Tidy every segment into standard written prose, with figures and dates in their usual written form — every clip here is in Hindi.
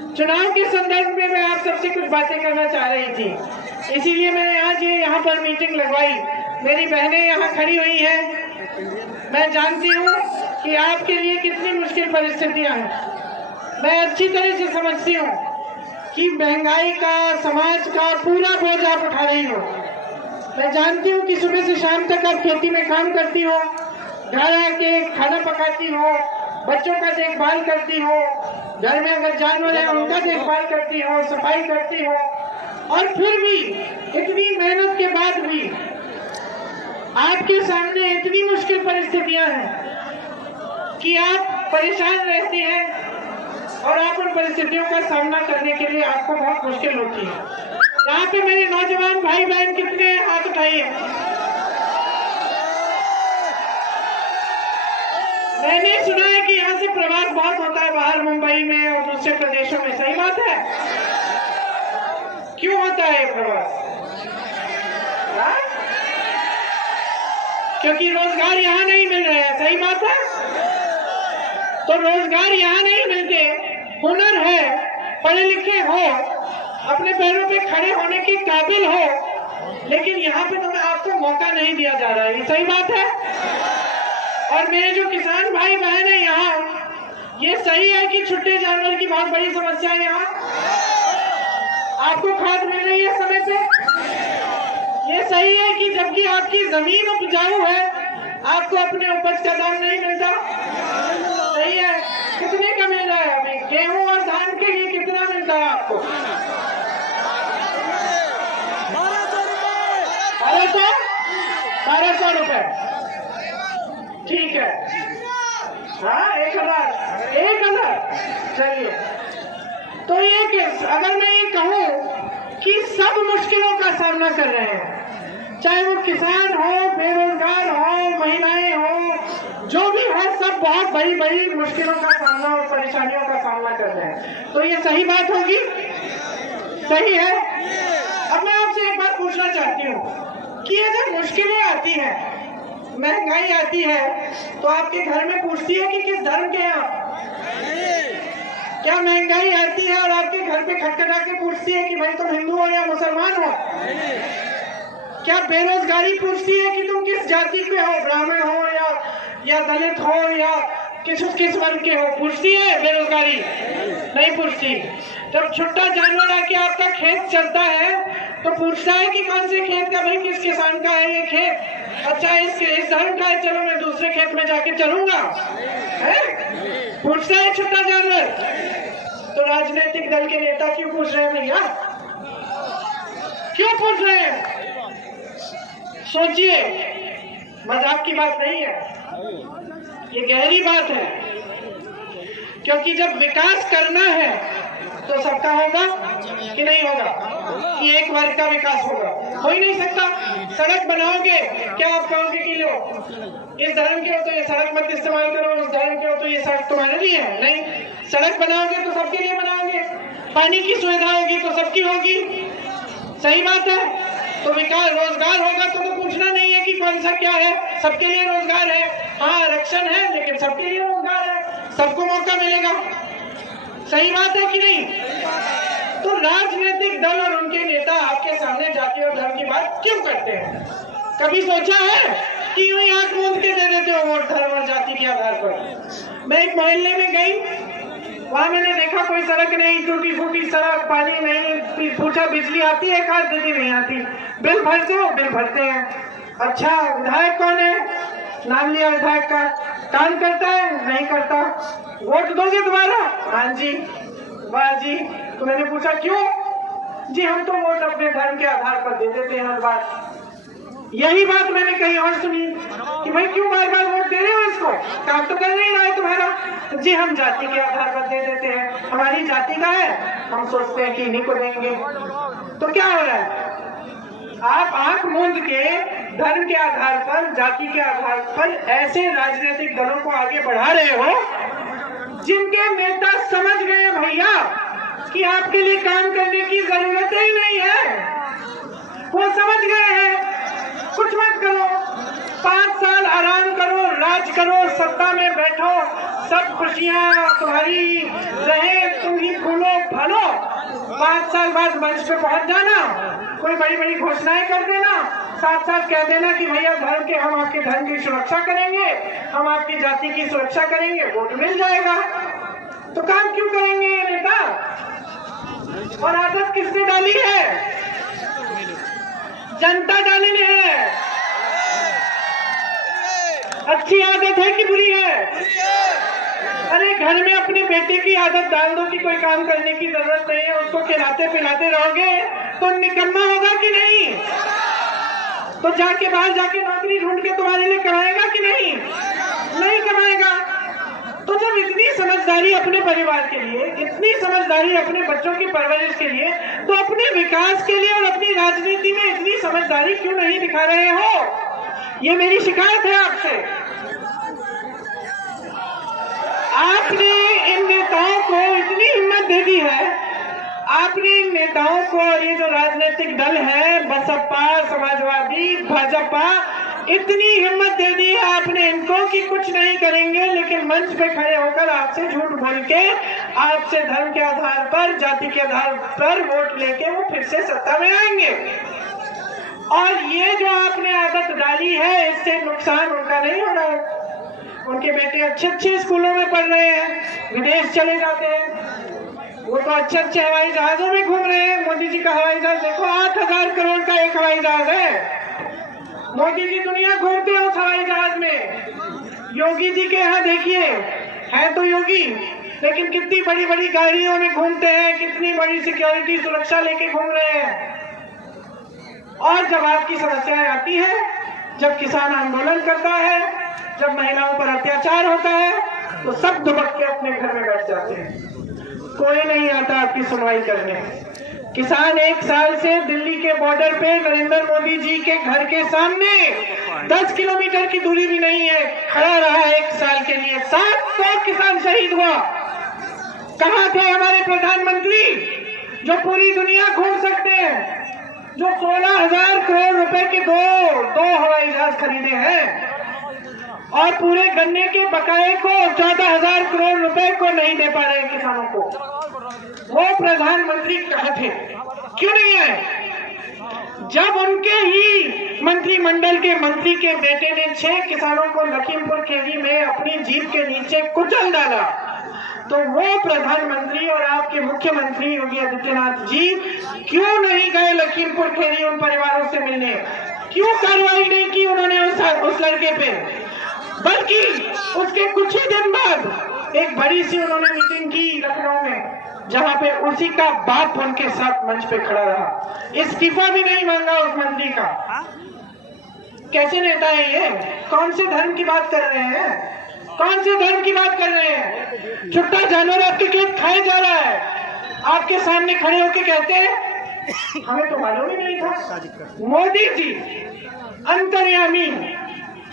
चुनाव के संदर्भ में मैं आप सबसे कुछ बातें करना चाह रही थी, इसीलिए मैंने आज यहाँ पर मीटिंग लगवाई। मेरी बहनें यहाँ खड़ी हुई हैं। मैं जानती हूँ कि आपके लिए कितनी मुश्किल परिस्थितियाँ हैं। मैं अच्छी तरह से समझती हूँ कि महंगाई का, समाज का पूरा बोझ आप उठा रही हो। मैं जानती हूँ कि सुबह से शाम तक आप खेती में काम करती हो, घर आके खाना पकाती हो, बच्चों का देखभाल करती हो, घर में अगर जानवर है उनका देखभाल करती हो, सफाई करती हो, और फिर भी इतनी मेहनत के बाद भी आपके सामने इतनी मुश्किल परिस्थितियां हैं कि आप परेशान रहती हैं और आप उन परिस्थितियों का सामना करने के लिए आपको बहुत मुश्किल होती है। यहाँ पे मेरे नौजवान भाई बहन कितने हाथ उठाइए। मैंने सुना है कि यहाँ से प्रवास बहुत होता है बाहर, मुंबई में और दूसरे प्रदेशों में, सही बात है? क्यों होता है ये प्रवास? क्योंकि रोजगार यहाँ नहीं मिल रहा है, सही बात है? तो रोजगार यहाँ नहीं मिलते, हुनर है, पढ़े लिखे हो, अपने पैरों पे खड़े होने के काबिल हो, लेकिन यहाँ पे तो आपको मौका नहीं दिया जा रहा है, ये सही बात है? और मेरे जो किसान भाई बहन है यहाँ, ये सही है कि छुट्टे जानवर की बहुत बड़ी समस्या है यहाँ? आपको खाद मिल रही है समय पे? ये सही है कि जबकि आपकी जमीन उपजाऊ है, आपको अपने उपज का दाम नहीं मिलता? सही है। कितने का मिल रहा है अभी? गेहूं और धान के लिए कितना मिलता है आपको? 1200 रुपए। ठीक है, हाँ 1000। चलिए, तो ये अगर मैं ये कहूँ कि सब मुश्किलों का सामना कर रहे हैं, चाहे वो किसान हो, बेरोजगार हो, महिलाएं हो, जो भी हो, सब बहुत बड़ी बड़ी मुश्किलों का सामना और परेशानियों का सामना कर रहे हैं, तो ये सही बात होगी? सही है। अब मैं आपसे एक बात पूछना चाहती हूँ कि ये जब मुश्किलें आती हैं, महंगाई आती है, तो आपके घर में पूछती है कि किस धर्म के हैं आप? क्या महंगाई आती है और आपके घर पे खटखटा के पूछती है कि भाई तुम हिंदू हो या मुसलमान हो? क्या बेरोजगारी पूछती है कि तुम किस जाति के हो, ब्राह्मण हो या दलित हो या किस वर्ग के हो? पूछती है बेरोजगारी? नहीं पूछती। जब छुट्टा जानवर आके आपका खेत चलता है तो पूछता है कि कौन से खेत का, भाई किस किसान का है ये खेत? अच्छा इस धर्म का है, चलो मैं दूसरे खेत में जाके चलूंगा, है? पूछता है छुट्टा जानवर। तो राजनीतिक दल के नेता क्यों पूछ रहे हैं भैया? क्यों पूछ रहे हैं? सोचिए, मजाक की बात नहीं है, ये गहरी बात है। क्योंकि जब विकास करना है तो सबका होगा कि नहीं होगा? कि एक वर्ग का विकास होगा? हो ही नहीं सकता। सड़क बनाओगे, क्या आप कहोगे कि लो इस धर्म के हो तो ये सड़क मत इस्तेमाल करो, उस धर्म के हो तो ये सड़क तुम्हारे लिए है? नहीं, सड़क बनाओगे तो सबके लिए बनाओगे, पानी की सुविधा होगी तो सबकी होगी, सही बात है? तो विकास, रोजगार होगा तो पूछना नहीं है कि कौन सा क्या है, सबके लिए रोजगार है। हाँ आरक्षण है, लेकिन सबके लिए रोजगार है, सबको मौका मिलेगा, सही बात है कि नहीं? तो राजनीतिक दल और उनके नेता आपके सामने जाति और धर्म की बात क्यों करते हैं? कभी सोचा है कि यूं ही आंख मूंद के दे देते हो वोट धर्म और जाति के आधार पर? मैं एक मोहल्ले में गई, वहां मैंने देखा कोई सड़क नहीं, टूटी फूटी सड़क, पानी नहीं, पूछा बिजली आती है? कहा दीदी नहीं आती। बिल भर दो, बिल भरते हैं। अच्छा विधायक कौन है? नाम लिया विधायक का, काम करता है? नहीं करता। वोट दोगे दोबारा? हाँ जी। वाह जी। तो मैंने पूछा क्यों? जी हम तो वोट अपने धर्म के आधार पर दे देते हैं हर बार। यही बात मैंने कहीं और सुनी कि भाई क्यों बार बार वोट दे रहे हो इसको, काम तो कर नहीं रहा है तुम्हारा। जी हम जाति के आधार पर दे देते हैं, हमारी जाति का है, हम सोचते हैं कि इन्हीं को देंगे। तो क्या हो रहा है? आप आंख मूंद के धर्म के आधार पर, जाति के आधार पर ऐसे राजनीतिक दलों को आगे बढ़ा रहे हो जिनके नेता समझ गए भैया कि आपके लिए काम करने की जरूरत ही नहीं है। वो समझ गए हैं कुछ मत करो, 5 साल आराम करो, राज करो, सत्ता में बैठो, सब खुशियां तुम्हारी रहे, तुम ही फूलो 5 साल बाद मंच पे पहुंच जाना, कोई बड़ी बड़ी घोषणाएं कर देना, साथ साथ कह देना कि भैया धर्म के, हम आपके धर्म की सुरक्षा करेंगे, हम आपकी जाति की सुरक्षा करेंगे, वोट मिल जाएगा। तो काम क्यों करेंगे ये नेता? और आदत किसने डाली है? जनता डाली है। अच्छी आदत है कि बुरी है? अरे घर में अपने बेटे की आदत डाल दो कि कोई काम करने की जरूरत नहीं है, उसको खिलाते पिलाते रहोगे तो निकम्मा होगा कि नहीं? तो जाके बाहर जाके नौकरी ढूंढ के तुम्हारे लिए कमाएगा कि नहीं? नहीं कमाएगा। तो जब इतनी समझदारी अपने परिवार के लिए, इतनी समझदारी अपने बच्चों की परवरिश के लिए, तो अपने विकास के लिए और अपनी राजनीति में इतनी समझदारी क्यों नहीं दिखा रहे हो? ये मेरी शिकायत है आपसे। आपने इन नेताओं को इतनी हिम्मत दे दी है, आपने इन नेताओं को, ये जो राजनीतिक दल है, बसपा, समाजवादी, भाजपा, इतनी हिम्मत दे दी है आपने इनको कि कुछ नहीं करेंगे, लेकिन मंच पे खड़े होकर आपसे झूठ बोल के, आपसे धर्म के आधार पर, जाति के आधार पर वोट लेके वो फिर से सत्ता में आएंगे। और ये जो आपने आदत डाली है, इससे नुकसान उनका नहीं हो रहा है। उनके बेटे अच्छे अच्छे स्कूलों में पढ़ रहे हैं, विदेश चले जाते हैं, वो तो अच्छे अच्छे हवाई जहाजों में घूम रहे हैं। मोदी जी का हवाई जहाज देखो, 8,000 करोड़ का एक हवाई जहाज है। मोदी जी दुनिया घूमते हैं उस हवाई जहाज में। योगी जी के यहाँ देखिए, है तो योगी, लेकिन कितनी बड़ी बड़ी गाड़ियों में घूमते हैं, कितनी बड़ी सिक्योरिटी सुरक्षा लेके घूम रहे हैं। और जब आपकी समस्याएं आती है, जब किसान आंदोलन करता है, जब महिलाओं पर अत्याचार होता है, तो सब दुबक के अपने घर में बैठ जाते हैं। कोई नहीं आता आपकी सुनवाई करने। किसान 1 साल से दिल्ली के बॉर्डर पे नरेंद्र मोदी जी के घर के सामने 10 किलोमीटर की दूरी भी नहीं है, खड़ा रहा 1 साल के लिए। 700 किसान शहीद हुआ। कहाँ थे हमारे प्रधानमंत्री जो पूरी दुनिया घूम सकते हैं, जो 16,000 करोड़ रुपए के दो हवाई जहाज खरीदे हैं और पूरे गन्ने के बकाये को 14,000 करोड़ रुपए को नहीं दे पा रहे किसानों को? वो प्रधानमंत्री कहाँ थे? क्यों नहीं आए? जब उनके ही मंत्रिमंडल के मंत्री के बेटे ने 6 किसानों को लखीमपुर खीरी में अपनी जीप के नीचे कुचल डाला, तो वो प्रधानमंत्री और आपके मुख्यमंत्री योगी आदित्यनाथ जी क्यों नहीं गए लखीमपुर खीरी उन परिवारों से मिलने? क्यों कार्रवाई नहीं की उन्होंने उस लड़के पे? बल्कि उसके कुछ ही दिन बाद एक बड़ी सी उन्होंने मीटिंग की लखनऊ में, जहां पे उसी का बाप उनके साथ मंच पे खड़ा रहा। इस्तीफा भी नहीं मांगा उस मंत्री का। कैसे नेता है ये? कौन से धर्म की बात कर रहे हैं? कौन से धर्म की बात कर रहे हैं? छुट्टा जानवर आपके खेत खाए जा रहा है, आपके सामने खड़े होके कहते हैं हमें तो मालूम ही नहीं था। मोदी जी अंतर्यामी,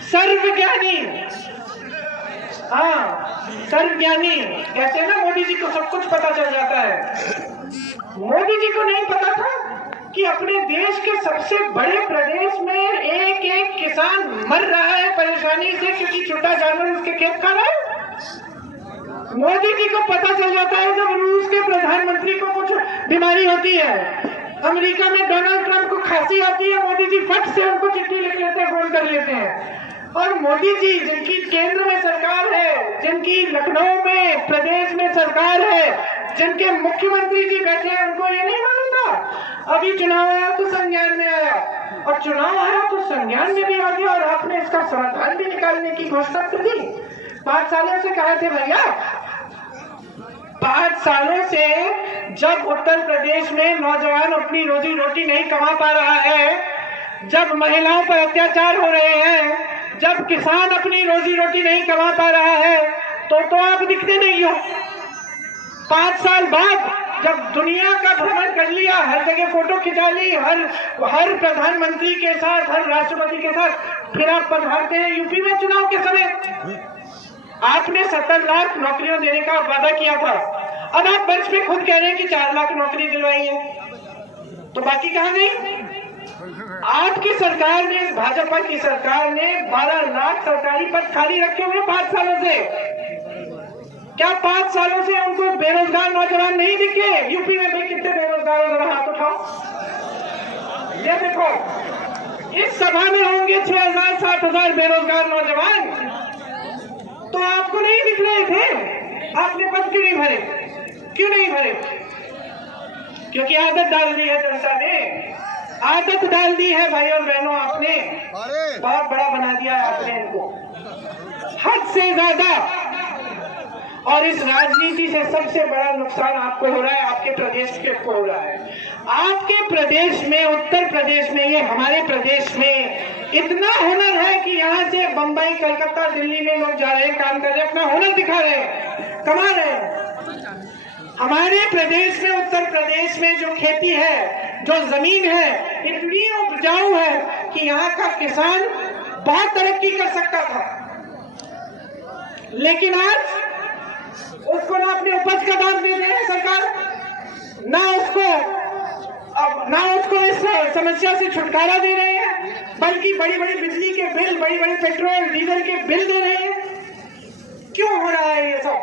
सर्वज्ञानी, हाँ सर्वज्ञानी, कहते हैं ना मोदी जी को सब कुछ पता चल जाता है। मोदी जी को नहीं पता था कि अपने देश के सबसे बड़े प्रदेश में एक एक किसान मर रहा है परेशानी से क्योंकि छोटा जानवर उसके खेत खा रहा है। मोदी जी को पता चल जाता है जब रूस के प्रधानमंत्री को कुछ बीमारी होती है, अमेरिका में डोनाल्ड ट्रंप को खांसी आती है, मोदी जी फट से उनको चिट्ठी लिख लेते हैं, फोन कर लेते हैं। और मोदी जी जिनकी केंद्र में सरकार है, जिनकी लखनऊ में प्रदेश में सरकार है, जिनके मुख्यमंत्री जी बैठे हैं, उनको ये नहीं मालूम था। अभी चुनाव आया तो संज्ञान में आया, और चुनाव आया तो संज्ञान में भी आ गया, और आपने इसका समाधान भी निकालने की घोषणा कर दी। 5 सालों से कहे थे भैया, 5 सालों से जब उत्तर प्रदेश में नौजवान अपनी रोजी रोटी नहीं कमा पा रहा है, जब महिलाओं पर अत्याचार हो रहे हैं, जब किसान अपनी रोजी रोटी नहीं कमा पा रहा है, तो आप दिखते नहीं हो। 5 साल बाद जब दुनिया का भ्रमण कर लिया, हर जगह फोटो खिंचा ली, हर प्रधानमंत्री के साथ, हर राष्ट्रपति के साथ, फिर आप पधारते हैं यूपी में चुनाव के समय। आपने 70 लाख नौकरियां देने का वादा किया था, अब आप मंच पे खुद कह रहे हैं कि 4 लाख नौकरी दिलवाई है, तो बाकी कहां गई? आपकी सरकार ने, भाजपा की सरकार ने 12 लाख सरकारी पद खाली रखे हुए 5 सालों से। क्या 5 सालों से उनको बेरोजगार नौजवान नहीं दिखे? यूपी में भी कितने बेरोजगार ये देखो, इस सभा में होंगे 6,000 7,000 बेरोजगार नौजवान, तो आपको नहीं दिख रहे थे? आपने पद क्यों नहीं भरे? क्यों नहीं भरे? क्योंकि आदत डाल दी है जनता ने, आदत डाल दी है भाई और बहनों, आपने बहुत बड़ा बना दिया है आपने इनको, हद से ज्यादा। और इस राजनीति से सबसे बड़ा नुकसान आपको हो रहा है, आपके प्रदेश को हो रहा है। आपके प्रदेश में, उत्तर प्रदेश में, ये हमारे प्रदेश में इतना हुनर है कि यहाँ से बंबई, कलकत्ता, दिल्ली में लोग जा रहे हैं, काम कर रहे हैं, अपना हुनर दिखा रहे हैं, कमा रहे हैं। हमारे प्रदेश में, उत्तर प्रदेश में जो खेती है, जो जमीन है, इतनी उपजाऊ है कि यहाँ का किसान बहुत तरक्की कर सकता था, लेकिन आज उसको ना अपने उपज का दाम दे रहे हैं सरकार, ना उसको इस समस्या से छुटकारा दे रहे हैं, बल्कि बड़ी बड़ी बिजली के बिल, बड़ी बड़ी पेट्रोल डीजल के बिल दे रहे हैं। क्यों हो रहा है ये सब?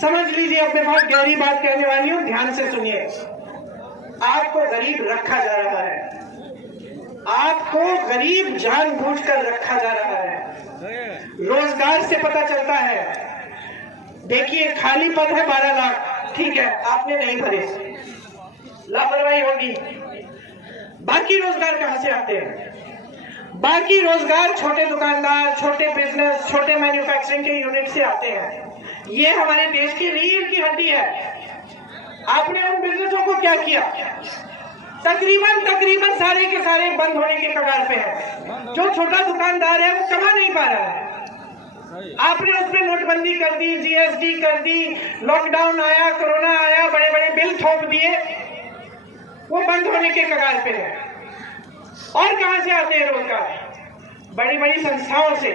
समझ लीजिए। अब मैं बहुत गहरी बात कहने वाली हूं, ध्यान से सुनिए। आपको गरीब रखा जा रहा है, आपको गरीब जानबूझकर रखा जा रहा है। रोजगार से पता चलता है। देखिए, खाली पद है 12 लाख, ठीक है, आपने नहीं भरे, लापरवाही होगी। बाकी रोजगार कहां से आते हैं? बाकी रोजगार छोटे दुकानदार, छोटे बिजनेस, छोटे मैन्युफैक्चरिंग के यूनिट से आते हैं। ये हमारे देश की रीढ़ की हड्डी है। आपने उन बिजनेसों को क्या किया? तकरीबन सारे के सारे बंद होने के कगार पे है। जो छोटा दुकानदार है वो कमा नहीं पा रहा है। आपने उसमें नोटबंदी कर दी, जीएसटी कर दी, लॉकडाउन आया, कोरोना आया, बड़े बड़े बिल थोप दिए, वो बंद होने के कगार पे है। और कहां से आते हैं रोजगार? बड़ी बड़ी संस्थाओं से।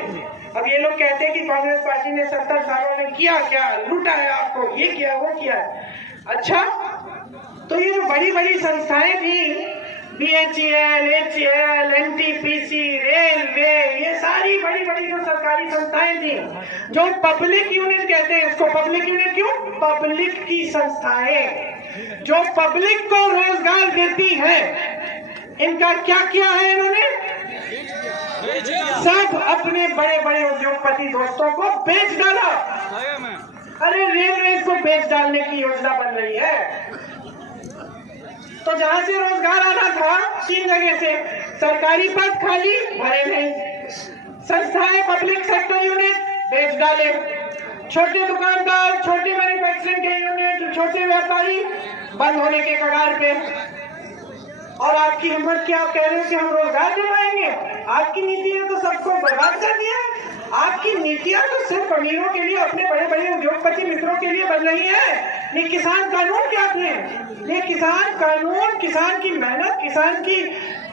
अब ये लोग कहते हैं कि कांग्रेस पार्टी ने 70 सालों में किया क्या, लूटा है आपको, ये किया वो किया है। अच्छा, तो ये जो बड़ी बड़ी संस्थाएं थी, BHEL, HAL, NTPC, रेलवे, ये सारी बड़ी बड़ी जो सरकारी संस्थाएं थी, जो पब्लिक यूनिट कहते हैं इसको, पब्लिक यूनिट क्यों? पब्लिक की संस्थाएं जो पब्लिक को रोजगार देती है, इनका क्या किया है इन्होंने? सब अपने बड़े बड़े उद्योगपति दोस्तों को बेच डाला। अरे रेलवे को बेच डालने की योजना बन रही है। तो जहां से रोजगार आना था 3 जगह से, सरकारी पद खाली, भरे नहीं, संस्थाएं, पब्लिक सेक्टर यूनिट बेच डाले, छोटे दुकानदार, छोटे मैन्युफैक्चरिंग के यूनिट, छोटे व्यापारी बंद होने के कगार पे। और आपकी हिम्मत क्या? आप कह रहे हो कि हम रोजगार दिलवाएंगे? आपकी नीति ने तो सबको बर्बाद कर दिया। आपकी नीतियां तो सिर्फ अमीरों के लिए, अपने बड़े बड़े उद्योगपति मित्रों के लिए बन रही है। ये किसान कानून क्या थे? ये किसान कानून, किसान की मेहनत, किसान की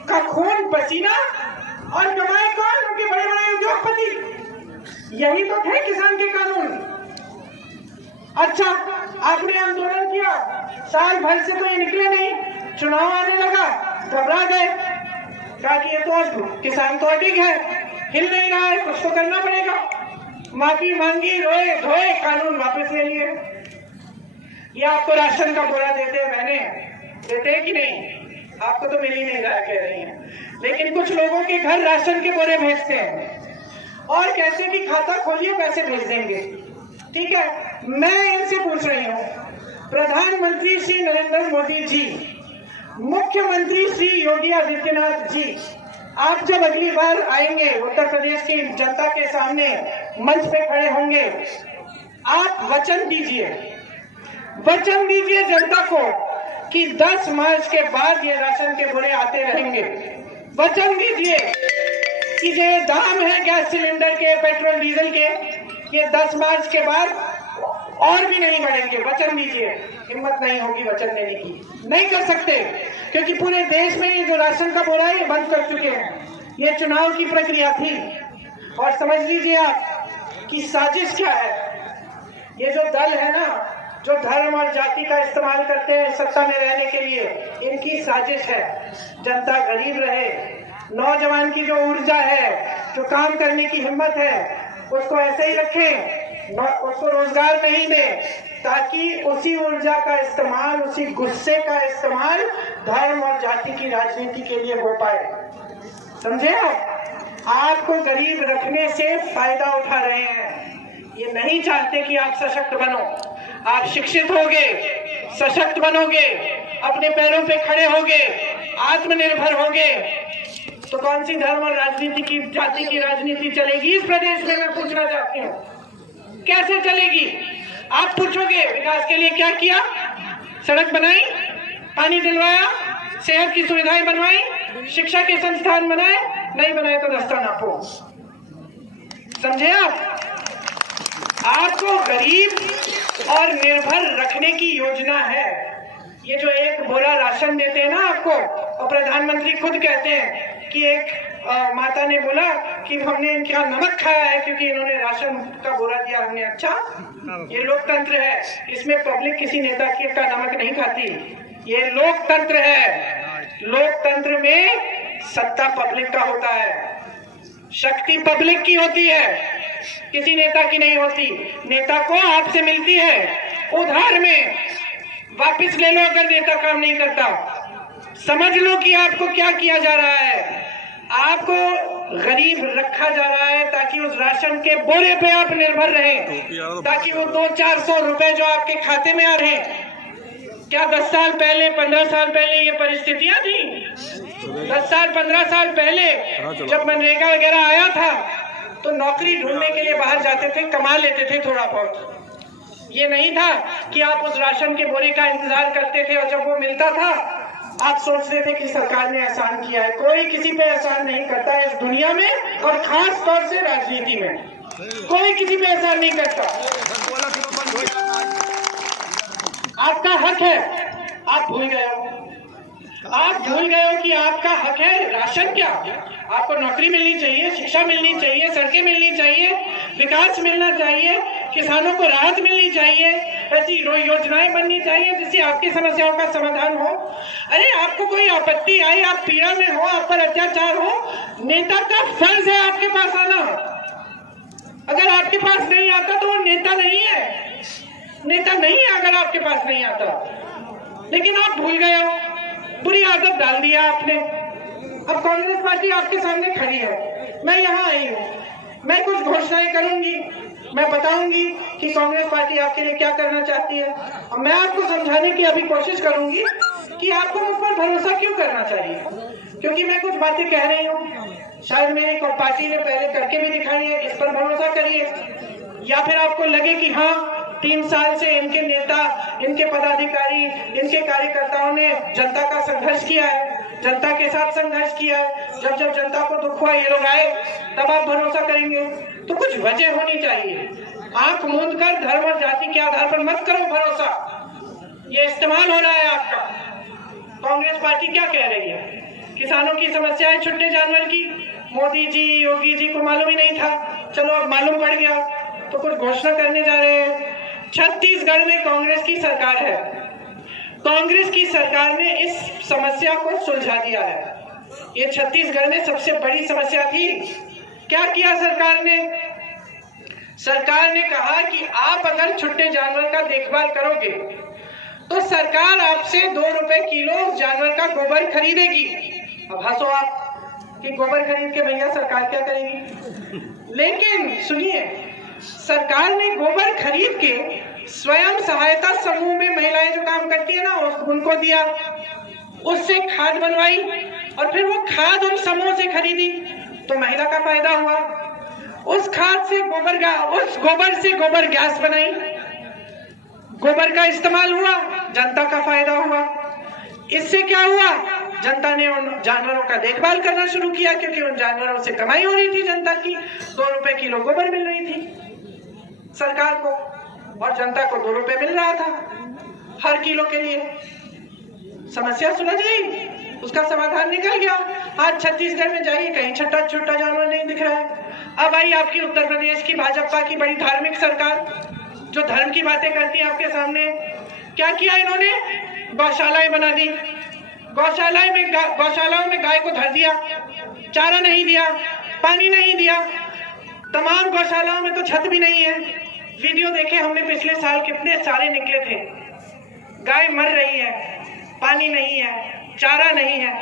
का खून पसीना और कमाई कौन? उनके बड़े बड़े उद्योगपति। यही तो थे किसान के कानून। अच्छा, आपने आंदोलन किया, साल भर से तो ये निकले नहीं, चुनाव आने लगा, घबरा गए, कहा कि ये तो किसान तो अडिग है, हिल नहीं रहा है, कुछ तो करना पड़ेगा। माफी मांगी, रोए धोए, कानून वापस ले लिए। ये आपको राशन का बोरा देते हैं, बहने देते हैं कि नहीं? आपको तो मिल ही नहीं रहा, कह रही हैं। लेकिन कुछ लोगों के घर राशन के बोरे भेजते हैं और कहते हैं कि खाता खोलिए, पैसे भेज देंगे। ठीक है, मैं इनसे पूछ रही हूँ, प्रधानमंत्री श्री नरेंद्र मोदी जी, मुख्यमंत्री श्री योगी आदित्यनाथ जी, आप जब अगली बार आएंगे, उत्तर प्रदेश की जनता के सामने मंच पे खड़े होंगे, आप वचन दीजिए जनता को कि 10 मार्च के बाद ये राशन के बोरे आते रहेंगे। वचन दीजिए कि जो दाम है गैस सिलेंडर के, पेट्रोल डीजल के, ये 10 मार्च के बाद और भी नहीं बढ़ेंगे। वचन दीजिए। हिम्मत नहीं होगी वचन देने की, नहीं कर सकते, क्योंकि पूरे देश में ये जो राशन का बोरा है ये बंद कर चुके हैं। ये चुनाव की प्रक्रिया थी। और समझ लीजिए आप कि साजिश क्या है। ये जो दल है ना, जो धर्म और जाति का इस्तेमाल करते हैं सत्ता में रहने के लिए, इनकी साजिश है। जनता गरीब रहे, नौजवान की जो ऊर्जा है, जो काम करने की हिम्मत है, उसको ऐसे ही रखें उसको रोजगार नहीं दें, ताकि उसी ऊर्जा का इस्तेमाल, उसी गुस्से का इस्तेमाल धर्म और जाति की राजनीति के लिए हो पाए। समझे आप? आपको गरीब रखने से फायदा उठा रहे हैं। ये नहीं चाहते कि आप सशक्त बनो। आप शिक्षित होगे, सशक्त बनोगे, अपने पैरों पे खड़े होगे, आत्मनिर्भर होगे, तो कौन सी धर्म और राजनीति की, जाति की राजनीति चलेगी इस प्रदेश में? मैं पूछना चाहती हूँ, कैसे चलेगी? आप पूछोगे विकास के लिए क्या किया? सड़क बनाई, पानी दिलवाया, सेहत की सुविधाएं बनवाई, शिक्षा के संस्थान बनाए? नहीं बनाए तो रास्ता नापो। समझे आप? आपको गरीब और निर्भर रखने की योजना है। ये जो एक बोरा राशन देते हैं ना आपको, और प्रधानमंत्री खुद कहते हैं कि एक माता ने बोला कि हमने इनका नमक खाया है क्योंकि इन्होंने राशन का बोरा दिया हमने। अच्छा, ये लोकतंत्र है, इसमें पब्लिक किसी नेता का नमक नहीं खाती। ये लोकतंत्र है। लोकतंत्र में सत्ता पब्लिक का होता है, शक्ति पब्लिक की होती है, किसी नेता की नहीं होती। नेता को आपसे मिलती है उधार में, वापिस ले लो अगर नेता काम नहीं करता। समझ लो कि आपको क्या किया जा रहा है। आपको गरीब रखा जा रहा है ताकि उस राशन के बोरे पे आप निर्भर रहें, ताकि वो 200-400 रुपए जो आपके खाते में आ रहे हैं। क्या 10 साल पहले, 15 साल पहले ये परिस्थितियां थी? 10 साल 15 साल पहले जब मनरेगा वगैरह आया था तो नौकरी ढूंढने के लिए बाहर जाते थे, कमा लेते थे थोड़ा बहुत। ये नहीं था कि आप उस राशन के बोरे का इंतजार करते थे और जब वो मिलता था आप सोचते थे कि सरकार ने एहसान किया है। कोई किसी पे एहसान नहीं करता है इस दुनिया में, और खास तौर से राजनीति में कोई किसी पे एहसान नहीं करता। आपका हक है, आप भूल गए हो। आप भूल गए हो कि आपका हक है राशन क्या? आपको नौकरी मिलनी चाहिए, शिक्षा मिलनी चाहिए, सड़कें मिलनी चाहिए, विकास मिलना चाहिए, किसानों को राहत मिलनी चाहिए, ऐसी योजनाएं बननी चाहिए जिससे आपकी समस्याओं का समाधान हो। अरे आपको कोई आपत्ति आई, आप पीड़ा में हो, आप पर अत्याचार हो, नेता का फर्ज है आपके पास आना। अगर आपके पास नहीं आता तो वो नेता नहीं है, नेता नहीं है अगर आपके पास नहीं आता। लेकिन आप भूल गए हो, बुरी आदत डाल दिया आपने। अब कांग्रेस पार्टी आपके सामने खड़ी है, मैं यहाँ आई हूँ, मैं कुछ घोषणाएं करूंगी, मैं बताऊंगी कि कांग्रेस पार्टी आपके लिए क्या करना चाहती है, और मैं आपको समझाने की अभी कोशिश करूंगी कि आपको मुझ पर भरोसा क्यों करना चाहिए। क्योंकि मैं कुछ बातें कह रही हूँ, शायद मेरी पार्टी ने पहले करके भी दिखाई है, इस पर भरोसा करिए। या फिर आपको लगे कि हाँ 3 साल से इनके नेता, इनके पदाधिकारी, इनके कार्यकर्ताओं ने जनता का संघर्ष किया है, जनता के साथ संघर्ष किया है, जब जब जनता को दुख हुआ ये लोग आए, तब आप भरोसा करेंगे। तो कुछ वजह होनी चाहिए। आंख मूंद कर धर्म और जाति के आधार पर मत करो भरोसा, ये इस्तेमाल हो रहा है आपका। कांग्रेस पार्टी क्या कह रही है? किसानों की समस्याएं, छुट्टे जानवर की, मोदी जी, योगी जी को मालूम ही नहीं था, चलो अब मालूम पड़ गया तो कुछ घोषणा करने जा रहे हैं। छत्तीसगढ़ में कांग्रेस की सरकार है, कांग्रेस की सरकार ने इस समस्या को सुलझा दिया है। ये छत्तीसगढ़ में सबसे बड़ी समस्या थी। क्या किया सरकार ने? सरकार ने कहा कि आप अगर छुट्टे जानवर का देखभाल करोगे तो सरकार आपसे 2 रुपए किलो जानवर का गोबर खरीदेगी। अब हंसो आप कि गोबर खरीद के भैया सरकार क्या करेगी। लेकिन सुनिए, सरकार ने गोबर खरीद के स्वयं सहायता समूह में महिलाएं जो काम करती है ना, उनको दिया, उससे खाद बनवाई, और फिर वो खाद उन समूह से खरीदी तो महिला का फायदा हुआ। उस खाद से उस गोबर से गोबर गैस बनाई, गोबर का इस्तेमाल हुआ, जनता का फायदा हुआ। इससे क्या हुआ? जनता ने उन जानवरों का देखभाल करना शुरू किया, क्योंकि उन जानवरों से कमाई हो रही थी जनता की। 2 रुपए किलो गोबर मिल रही थी सरकार को, और जनता को 2 रुपए मिल रहा था हर किलो के लिए। समस्या सुलझ गई, उसका समाधान निकल गया। आज छत्तीसगढ़ में जाइए, कहीं छुट्टा जानवर नहीं दिख रहा है। अब आई आपकी उत्तर प्रदेश की भाजपा की बड़ी धार्मिक सरकार, जो धर्म की बातें करती है आपके सामने। क्या किया इन्होंने? गौशालाएं बना दी, गौशालाओं में गाय को धर दिया, चारा नहीं दिया, पानी नहीं दिया, तमाम गौशालाओं में तो छत भी नहीं है, वीडियो देखे हमने पिछले साल, कितने सारे निकले थे। गाय मर रही है, पानी नहीं है, चारा नहीं है,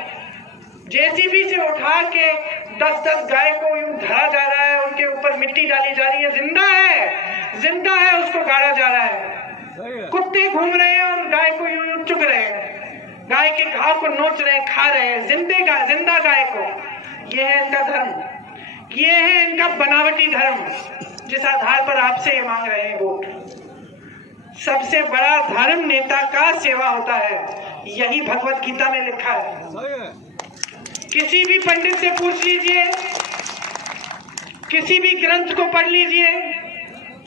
जेसीबी से उठा के 10-10 गाय को यूं धरा जा रहा है, उनके ऊपर मिट्टी डाली जा रही है, जिंदा है उसको गाड़ा जा रहा है। कुत्ते घूम रहे हैं और गाय को यूं चुग रहे हैं, गाय के घाव को नोच रहे हैं, खा रहे हैं, जिंदा गाय को। ये है इनका धर्म, ये है इनका बनावटी धर्म, जिस आधार पर आपसे ये मांग रहे हैं वोट। सबसे बड़ा धर्म नेता का सेवा होता है, यही भगवत गीता में लिखा है। किसी भी पंडित से पूछ लीजिए, किसी भी ग्रंथ को पढ़ लीजिए,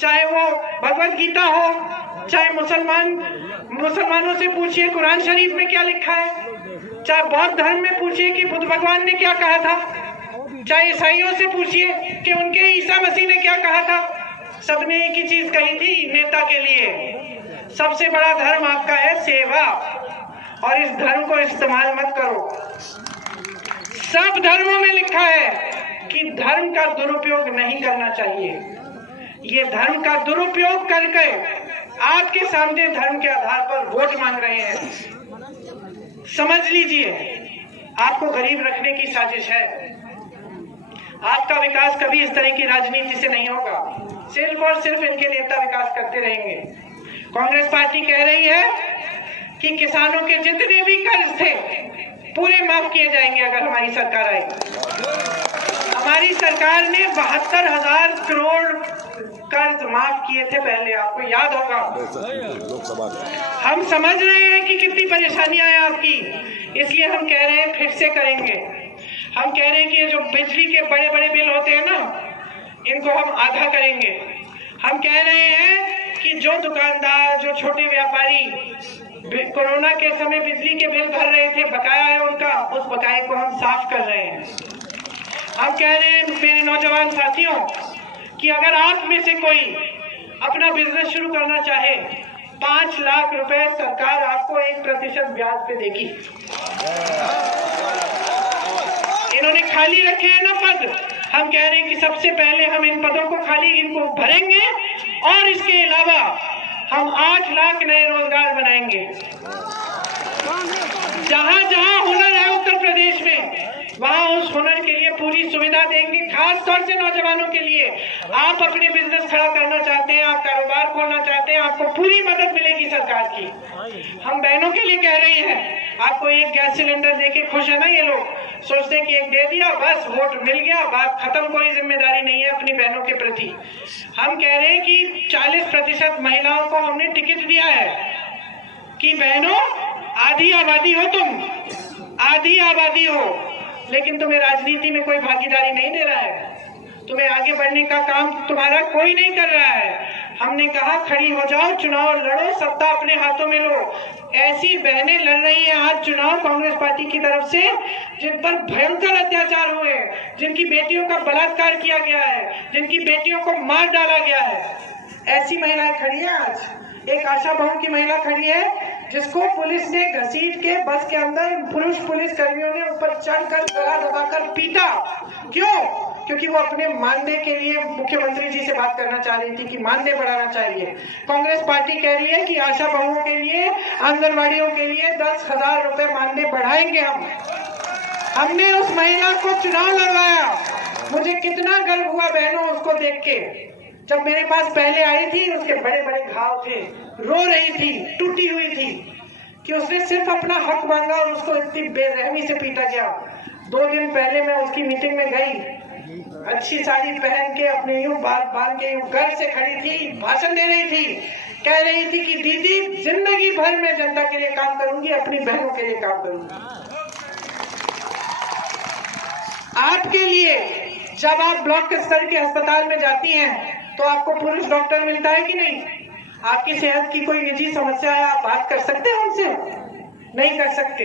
चाहे वो भगवत गीता हो, चाहे मुसलमानों से पूछिए कुरान शरीफ में क्या लिखा है, चाहे बौद्ध धर्म में पूछिए कि बुद्ध भगवान ने क्या कहा था, चाहे ईसाइयों से पूछिए कि उनके ईसा मसीह ने क्या कहा था। सबने एक ही चीज कही थी नेता के लिए, सबसे बड़ा धर्म आपका है सेवा, और इस धर्म को इस्तेमाल मत करो। सब धर्मों में लिखा है कि धर्म का दुरुपयोग नहीं करना चाहिए। ये धर्म का दुरुपयोग करके आपके सामने धर्म के आधार पर वोट मांग रहे हैं। समझ लीजिए, आपको गरीब रखने की साजिश है। आपका विकास कभी इस तरह की राजनीति से नहीं होगा, सिर्फ और सिर्फ इनके नेता विकास करते रहेंगे। कांग्रेस पार्टी कह रही है कि किसानों के जितने भी कर्ज थे पूरे माफ किए जाएंगे अगर हमारी सरकार आए। हमारी सरकार ने 72,000 करोड़ कर्ज माफ किए थे पहले, आपको याद होगा। हम समझ रहे हैं कि कितनी परेशानियां हैं आपकी, इसलिए हम कह रहे हैं फिर से करेंगे। हम कह रहे हैं कि ये जो बिजली के बड़े बड़े बिल होते हैं ना, इनको हम आधा करेंगे। हम कह रहे हैं कि जो दुकानदार, जो छोटे व्यापारी कोरोना के समय बिजली के बिल भर रहे थे, बकाया है उनका, उस बकाये को हम साफ कर रहे हैं। हम कह रहे हैं मेरे नौजवान साथियों कि अगर आप में से कोई अपना बिजनेस शुरू करना चाहे, 5 लाख रुपए सरकार आपको 1% ब्याज पे देगी। इन्होंने खाली रखे हैं ना पद, हम कह रहे हैं कि सबसे पहले हम इन पदों को इनको भरेंगे, और इसके अलावा हम 8 लाख नए रोजगार बनाएंगे। जहां जहां हुनर है उत्तर प्रदेश में, वहां उस हुनर के लिए पूरी सुविधा देंगे। खास तौर से नौजवानों के लिए, आप अपने बिजनेस खड़ा करना चाहते हैं, आप कारोबार खोलना चाहते हैं, आपको पूरी मदद मिलेगी सरकार की। हम बहनों के लिए कह रहे हैं, आपको एक गैस सिलेंडर देके खुश है ना ये लोग, सोचते हैं कि एक दे दिया बस वोट मिल गया, बात खत्म, कोई जिम्मेदारी नहीं है अपनी बहनों के प्रति। हम कह रहे हैं कि 40% महिलाओं को हमने टिकट दिया है कि बहनों आधी आबादी हो, तुम आधी आबादी हो, लेकिन तुम्हें राजनीति में कोई भागीदारी नहीं दे रहा है, तुम्हें आगे बढ़ने का काम तुम्हारा कोई नहीं कर रहा है। हमने कहा खड़ी हो जाओ, चुनाव लड़ो, सत्ता अपने हाथों में लो। ऐसी बहनें लड़ रही हैं आज चुनाव कांग्रेस पार्टी की तरफ से, जिन पर भयंकर अत्याचार हुए, जिनकी बेटियों का बलात्कार किया गया है, जिनकी बेटियों को मार डाला गया है। ऐसी महिलाएं खड़ी हैं आज। एक आशा बहू की महिला खड़ी है जिसको पुलिस ने घसीट के बस के अंदर पुरुष पुलिस कर्मियों ने ऊपर चढ़कर गला दबाकर पीटा। क्यों? क्योंकि वो अपने मानदेय के लिए मुख्यमंत्री जी से बात करना चाह रही थी कि मानदेय बढ़ाना चाहिए। कांग्रेस पार्टी कह रही है कि आशा बहुओं के लिए, आंगनबाड़ियों के लिए 10,000 रुपए मानदेय बढ़ाएंगे हम। हमने उस महिला को चुनाव लड़वाया, मुझे कितना गर्व हुआ बहनों उसको देख के। जब मेरे पास पहले आई थी, उसके बड़े बड़े घाव थे, रो रही थी, टूटी हुई थी कि उसने सिर्फ अपना हक मांगा और उसको इतनी बेरहमी से पीटा गया। 2 दिन पहले मैं उसकी मीटिंग में गई, अच्छी साड़ी पहन के अपने यूं बांध के यूं घर से खड़ी थी, भाषण दे रही थी, कह रही थी कि दीदी जिंदगी भर में जनता के लिए काम करूंगी, अपनी बहनों के लिए काम करूंगी। आपके लिए जब आप ब्लॉक स्तर के अस्पताल में जाती हैं तो आपको पुरुष डॉक्टर मिलता है कि नहीं? आपकी सेहत की कोई निजी समस्या है, आप बात कर सकते हैं उनसे? नहीं कर सकते।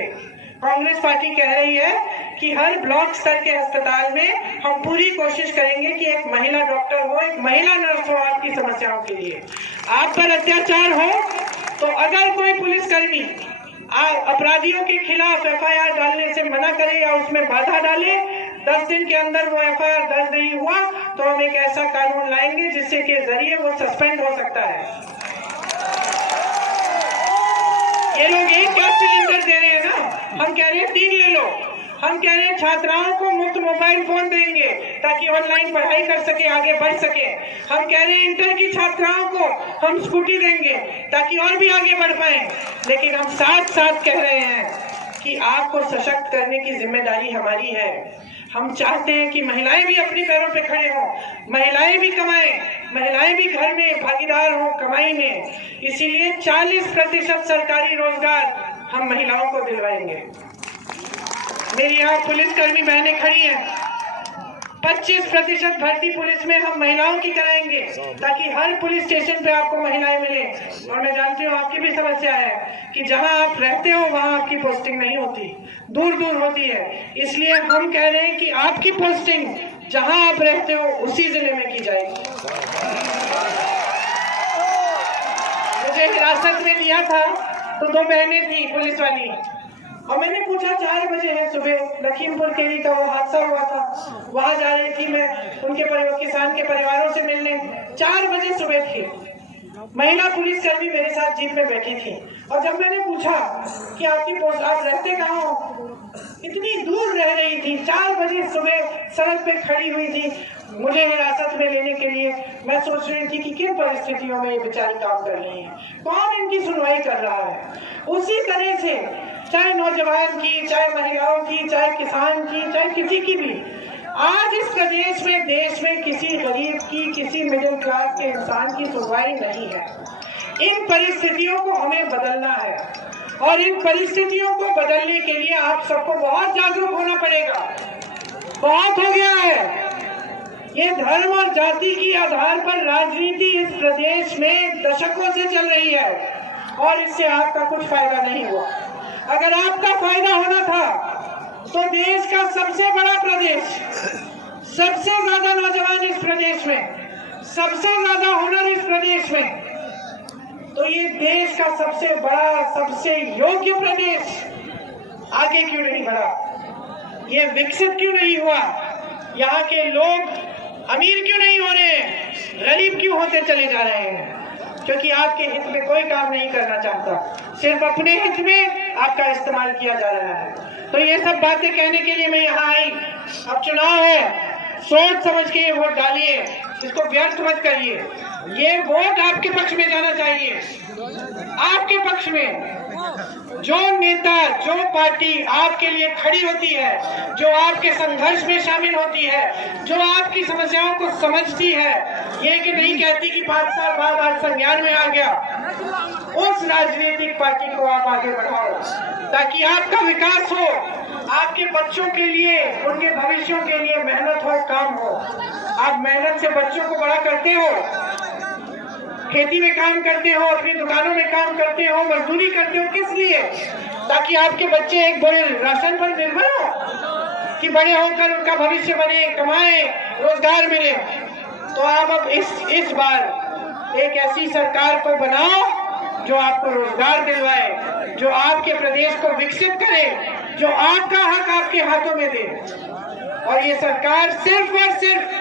कांग्रेस पार्टी कह रही है कि हर ब्लॉक स्तर के अस्पताल में हम पूरी कोशिश करेंगे कि एक महिला डॉक्टर हो, एक महिला नर्स हो आपकी समस्याओं के लिए। आप पर अत्याचार हो तो अगर कोई पुलिसकर्मी अपराधियों के खिलाफ FIR डालने से मना करे या उसमें बाधा डाले, 10 दिन के अंदर वो FIR दर्ज नहीं हुआ तो हम एक ऐसा कानून लाएंगे जिससे के जरिए वो सस्पेंड हो सकता है। ये लोग एक गैस सिलेंडर दे रहे हैं ना, हम कह रहे हैं 3 ले लो। हम कह रहे हैं छात्राओं को मुफ्त मोबाइल फोन देंगे ताकि ऑनलाइन पढ़ाई कर सके, आगे बढ़ सके। हम कह रहे हैं इंटर की छात्राओं को हम स्कूटी देंगे ताकि और भी आगे बढ़ पाए। लेकिन हम साथ साथ कह रहे हैं कि आपको सशक्त करने की जिम्मेदारी हमारी है। हम चाहते हैं कि महिलाएं भी अपने पैरों पे खड़े हों, महिलाएं भी कमाएं, महिलाएं भी घर में भागीदार हों कमाई में। इसीलिए 40% सरकारी रोजगार हम महिलाओं को दिलवाएंगे। मेरी यहाँ पुलिसकर्मी बहनें खड़ी हैं, 25% भर्ती पुलिस में हम महिलाओं की कराएंगे ताकि हर पुलिस स्टेशन पे आपको महिलाएं मिले। और मैं जानती हूँ आपकी भी समस्या है कि जहाँ आप रहते हो वहाँ आपकी पोस्टिंग नहीं होती, दूर दूर होती है। इसलिए हम कह रहे हैं कि आपकी पोस्टिंग जहाँ आप रहते हो उसी जिले में की जाएगी। मुझे हिरासत में लिया था तो 2 बहनें थी पुलिस वाली, और मैंने पूछा 4 बजे है सुबह, लखीमपुर केरी का वो हादसा हुआ था, वहां जा रही थी मैं उनके किसान के परिवारों से मिलने। 4 बजे सुबह थी, महिला पुलिसकर्मी मेरे साथ जीप में बैठी थी। और जब मैंने पूछा कि आप रहते कहाँ हो, इतनी दूर रह रही थी, 4 बजे सुबह सड़क पे खड़ी हुई थी मुझे हिरासत में लेने के लिए। मैं सोच रही थी कि किन परिस्थितियों में ये बेचारी काम कर रही है, कौन इनकी सुनवाई कर रहा है। उसी तरह से चाहे नौजवान की, चाहे महिलाओं की, चाहे किसान की, चाहे किसी की भी, आज इस प्रदेश में, देश में किसी गरीब की, किसी मिडिल क्लास के इंसान की सुनवाई नहीं है। इन परिस्थितियों को हमें बदलना है और इन परिस्थितियों को बदलने के लिए आप सबको बहुत जागरूक होना पड़ेगा। बहुत हो गया है ये धर्म और जाति की आधार पर राजनीति इस प्रदेश में दशकों से चल रही है और इससे आपका कुछ फायदा नहीं हुआ। अगर आपका फायदा होना था तो देश का सबसे बड़ा प्रदेश, सबसे ज्यादा नौजवान इस प्रदेश में, सबसे ज्यादा हुनर इस प्रदेश में, तो ये देश का सबसे बड़ा, सबसे योग्य प्रदेश आगे क्यों नहीं बढ़ा? ये विकसित क्यों नहीं हुआ? यहाँ के लोग अमीर क्यों नहीं हो रहे, गरीब क्यों होते चले जा रहे हैं? क्योंकि आपके हित में कोई काम नहीं करना चाहता, सिर्फ अपने हित में आपका इस्तेमाल किया जा रहा है। तो ये सब बातें कहने के लिए मैं यहाँ आई। अब चुनाव है, सोच समझ के ये वोट डालिए, इसको व्यर्थ मत करिए। ये वोट आपके पक्ष में जाना चाहिए, आपके पक्ष में। जो नेता, जो पार्टी आपके लिए खड़ी होती है, जो आपके संघर्ष में शामिल होती है, जो आपकी समस्याओं को समझती है, ये कि नहीं कहती कि 5 साल बाद आज संज्ञान में आ गया, उस राजनीतिक पार्टी को आप आगे बढ़ाओ ताकि आपका विकास हो, आपके बच्चों के लिए, उनके भविष्यों के लिए मेहनत हो, काम हो। आप मेहनत से बच्चों को बड़ा करते हो, खेती में काम करते हो, अपनी दुकानों में काम करते हो, मजदूरी करते हो, किस लिए? ताकि आपके बच्चे एक बड़े राशन पर निर्भर हो कि बड़े होकर उनका भविष्य बने, कमाए, रोजगार मिले। तो आप अब इस बार एक ऐसी सरकार को बनाओ जो आपको रोजगार दिलवाए, जो आपके प्रदेश को विकसित करे, जो आपका हक आपके हाथों में दे। और ये सरकार सिर्फ और सिर्फ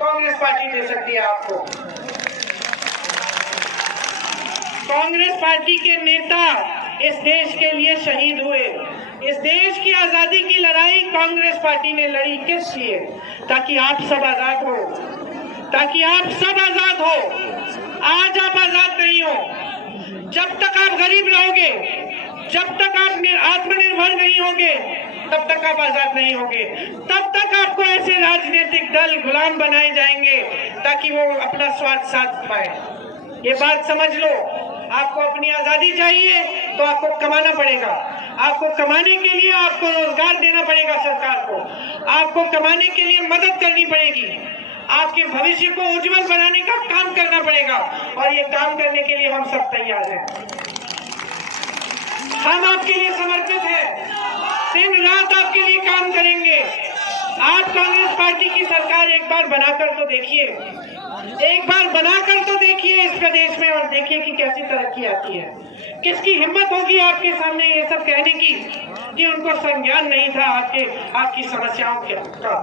कांग्रेस पार्टी दे सकती है आपको। कांग्रेस पार्टी के नेता इस देश के लिए शहीद हुए। इस देश की आजादी की लड़ाई कांग्रेस पार्टी ने लड़ी किस लिए? ताकि आप सब आजाद हो, ताकि आप सब आजाद हो। आज आप आजाद नहीं हो। जब तक आप गरीब रहोगे, जब तक आप आत्मनिर्भर नहीं होगे, तब तक आप आजाद नहीं होगे। तब तक आपको ऐसे राजनीतिक दल गुलाम बनाए जाएंगे ताकि वो अपना स्वार्थ साध पाए। ये बात समझ लो। आपको अपनी आजादी चाहिए तो आपको कमाना पड़ेगा। आपको कमाने के लिए आपको रोजगार देना पड़ेगा सरकार को। आपको कमाने के लिए मदद करनी पड़ेगी। आपके भविष्य को उज्जवल बनाने का काम करना पड़ेगा और ये काम करने के लिए हम सब तैयार हैं। हम आपके लिए समर्पित हैं, दिन रात आपके लिए काम करेंगे। आप कांग्रेस पार्टी की सरकार एक बार बनाकर तो देखिए, एक बार बनाकर तो देखिए इस प्रदेश में, और देखिए कि कैसी तरक्की आती है, किसकी हिम्मत होगी आपके सामने ये सब कहने की कि उनको संज्ञान नहीं था आपकी समस्याओं का?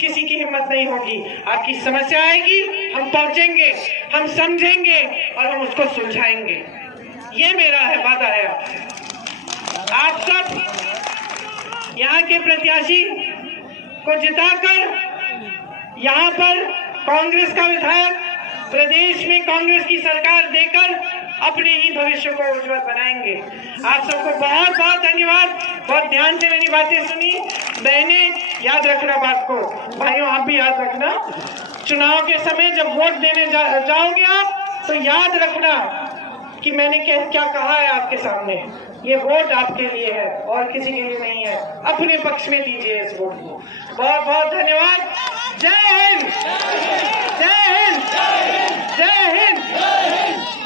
किसी की हिम्मत नहीं होगी। आपकी समस्या आएगी, हम पहुंचेंगे, हम समझेंगे और हम उसको सुलझाएंगे। ये मेरा है वादा है आपसे। आप सब यहाँ के प्रत्याशी को जिताकर यहाँ पर कांग्रेस का विधायक, प्रदेश में कांग्रेस की सरकार देकर अपने ही भविष्य को उज्जवल बनाएंगे। आप सबको बहुत बहुत धन्यवाद। बहुत ध्यान से मेरी बातें सुनी। बहने याद रखना बात को, भाइयों आप भी याद रखना। चुनाव के समय जब वोट देने जाओगे आप तो याद रखना कि मैंने क्या कहा है आपके सामने। ये वोट आपके लिए है और किसी के लिए नहीं है। अपने पक्ष में दीजिए इस वोट को। बहुत बहुत धन्यवाद। जय हिंद, जय हिंद, जय हिंद, जय हिंद।